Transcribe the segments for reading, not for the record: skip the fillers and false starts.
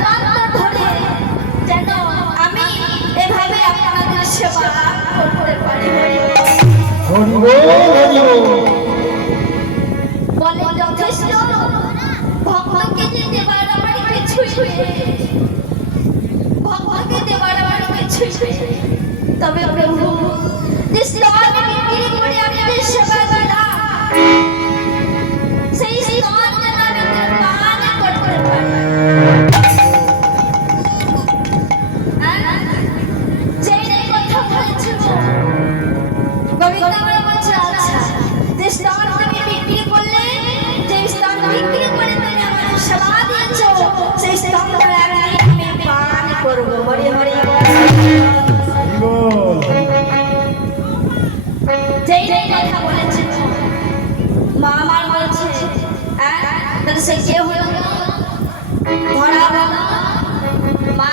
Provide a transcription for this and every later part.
জন্মান্তর ধরে যেন আমি এভাবে আপনাদের সেবা করতে পারি। বলে যথেষ্ট ভগবানকে যে দেবার আমার কিছুই ভগবানকে দেবার আমার কিছুই তবে প্রভু যে স্তন বিক্রি করে আমি যে সেবা দিলাম সেই স্তন যেন আমি পান করতে পারি। যেই কথা বলেছিল গোবিন্দ বলে বলছে আচ্ছা যে স্তন তুমি বিক্রি করলে যে স্তন বিক্রি করে তুমি আমার সেবা দিয়েছো সেই স্তন আমি পান করবো। হরি হরি যেই কথা বলেছিল মা আমার বলছে তাহলে সে কে হলো ধরা মা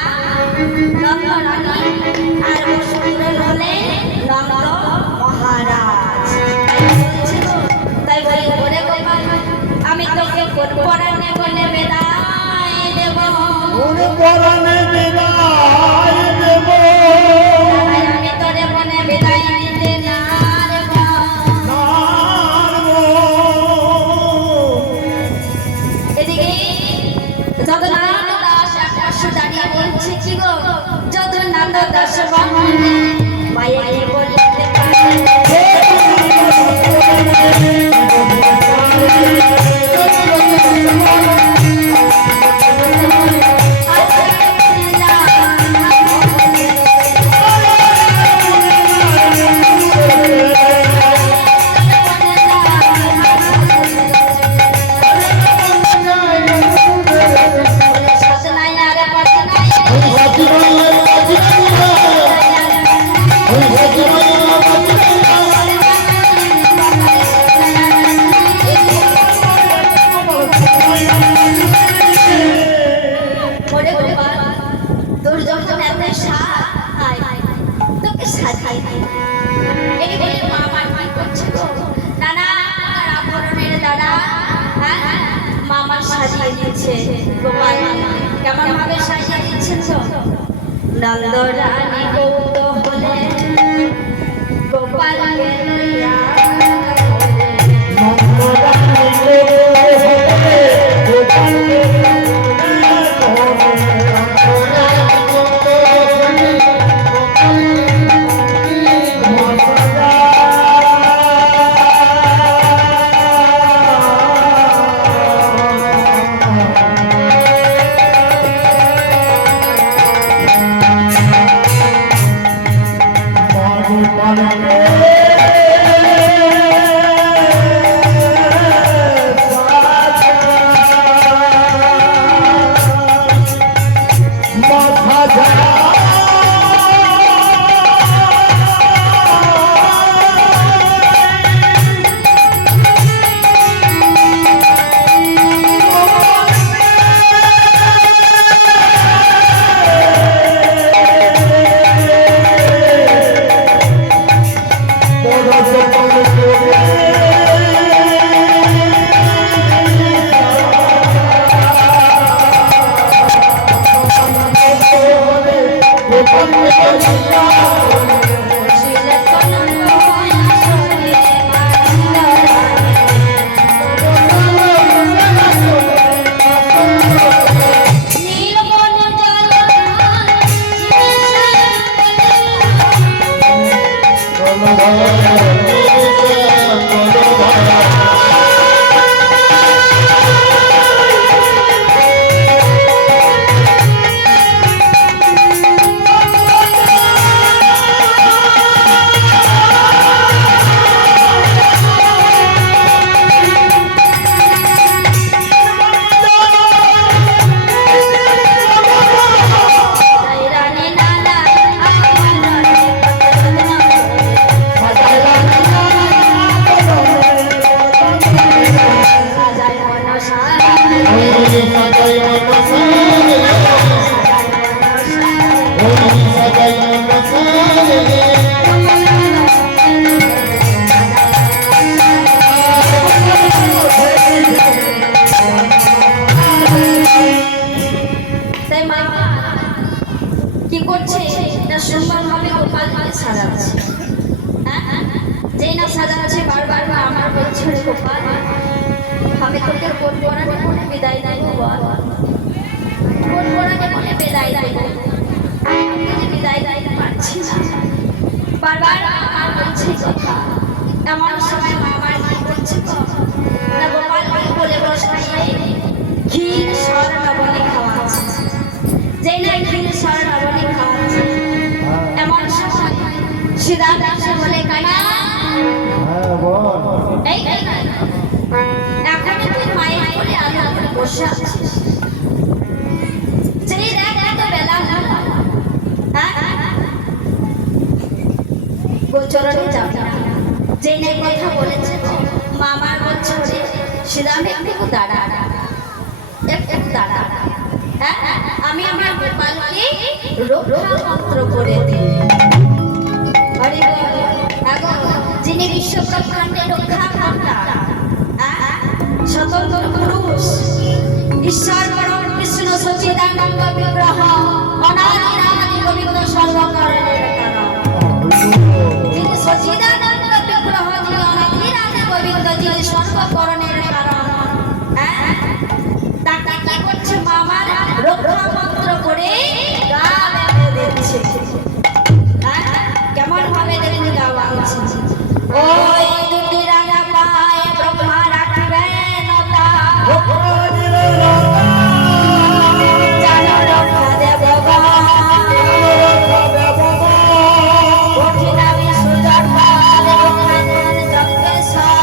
নন্দ রানী আর বসুন্ধরা হলে নন্দ মহারাজ। তাই বলি ওরে গোপাল আমি তোকে কোন পরাণে বলে বিদায় দেব পরাণে বিদায় দেব আমি তোরে বনে বিদায় দিতে না এদিকে জগন্নাথ দাস আকাশ দাঁড়িয়ে বলছে কি গো জগন্নাথ দাস বাইরে বলতে কেমন ভাবে সাজিয়ে দিচ্ছেন নন্দ রানী কৌতূহলে গোপালকে লইয়া সুন্দর ভাবে গোপালকে সাজাচ্ছে। হ্যাঁ, যেই না সাজাচ্ছে বারবার আমার বলছে রে গোপাল, আমি তোকে কোন পরাণে বলে বিদায় দেব বল, কোন পরাণে বলে বিদায় দেব, আমি তোকে বিদায় দিতে পারছি না। বারবার আমার বলছে কথা, এমন সময় মা আমার কি করছে না গোপাল বলে বসাই ক্ষীর স্বর্ণ বলে খাওয়াচ্ছে। যেই না ক্ষীর স্বর্ণ বলে খাওয়াচ্ছে এমন সময় সিদ্ধার্থ দাসে বলে কানা হ্যাঁ বল। এই এখন তুই মায়ের কোলে আলো করে বসে আছিস, সেই দেখ এত বেলা হলো, হ্যাঁ গোচরণে যাবে না। যেই না কথা বলেছে মামার বলছে সিদ্ধার্থ একটু দাঁড়া, একটু দাঁড়া, হ্যাঁ আমি আমার গোপালকে রক্ষা মন্ত্র করে দিই। যিনি বিশ্ব ব্রহ্মাণ্ডে রক্ষা কর্তা, স্বতন্ত্র পুরুষ, ঈশ্বর পরম বিষ্ণু সচ্চিদানন্দ বিগ্রহ, অনাদি গোবিন্দ সর্বকারণের কারণ, যিনি সচ্চিদানন্দ বিগ্রহ, যিনি অনাদি গোবিন্দ, যিনি সর্বকরণের কারণ, তাকে কি করছে মামার রক্ষা মন্ত্র করে গা বেঁধে দিচ্ছে। কেমন ভাবে দেখুন গা বাঁধছে, ওই দুটি রাঙা পায়ে ব্রহ্মা রাখবেন তা, জানো রক্ষা দেব কঠিন আমি সুযোগ যজ্ঞেশ্বর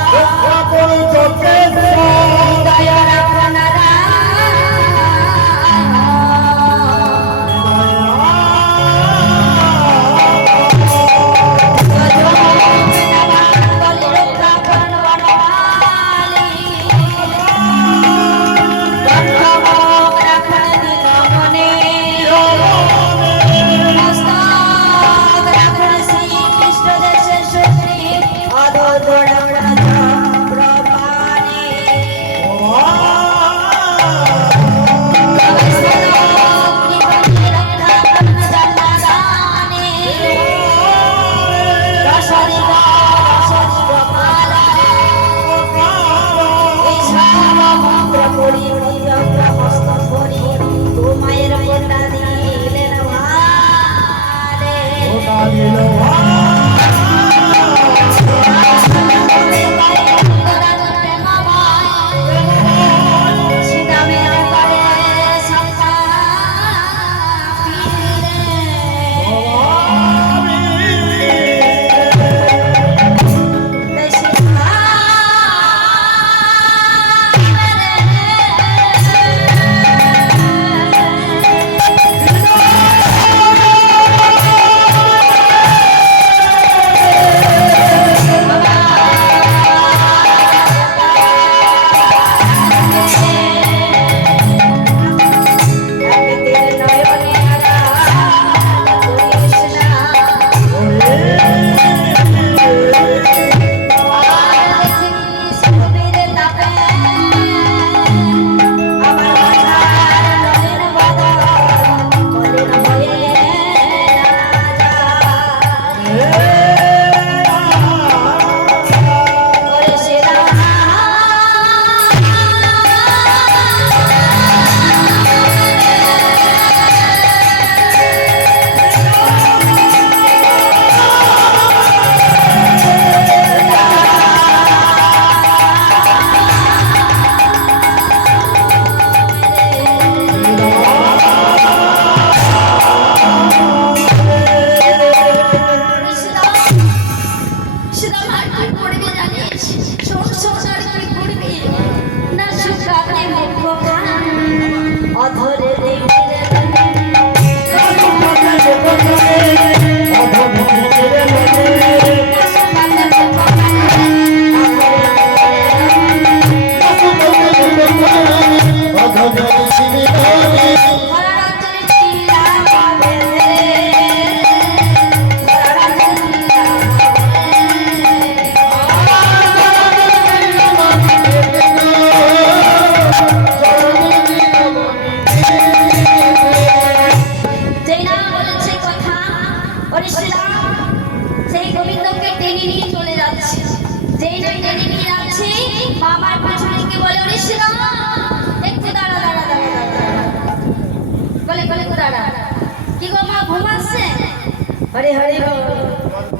হরি হরি বল।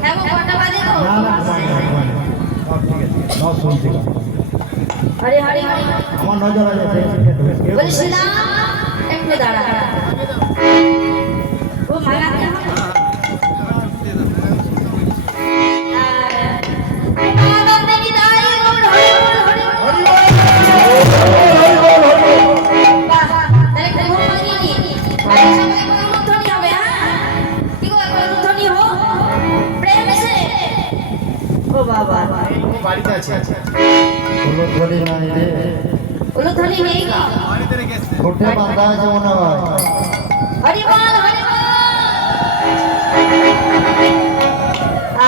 হ্যাঁ গো কটা বাজে গো? না না ঘুমাই না, সব ঠিক আছে, সব শুনছি। হরি হরি বল। আমার নজর আছে, বলছিলাম একটু দাঁড়া। ও মাগাতে বাড়িতে আছে, কোনো ধরি নাই রে, উলুধ্বনি নেই গো। ঠোঁটে বাঁধা আছে মনে হয়। হরি বল হরি বল।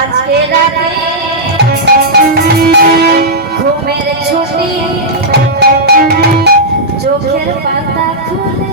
আজকে রাতে ঘুমের ছুটি চোখের পাতা খুলে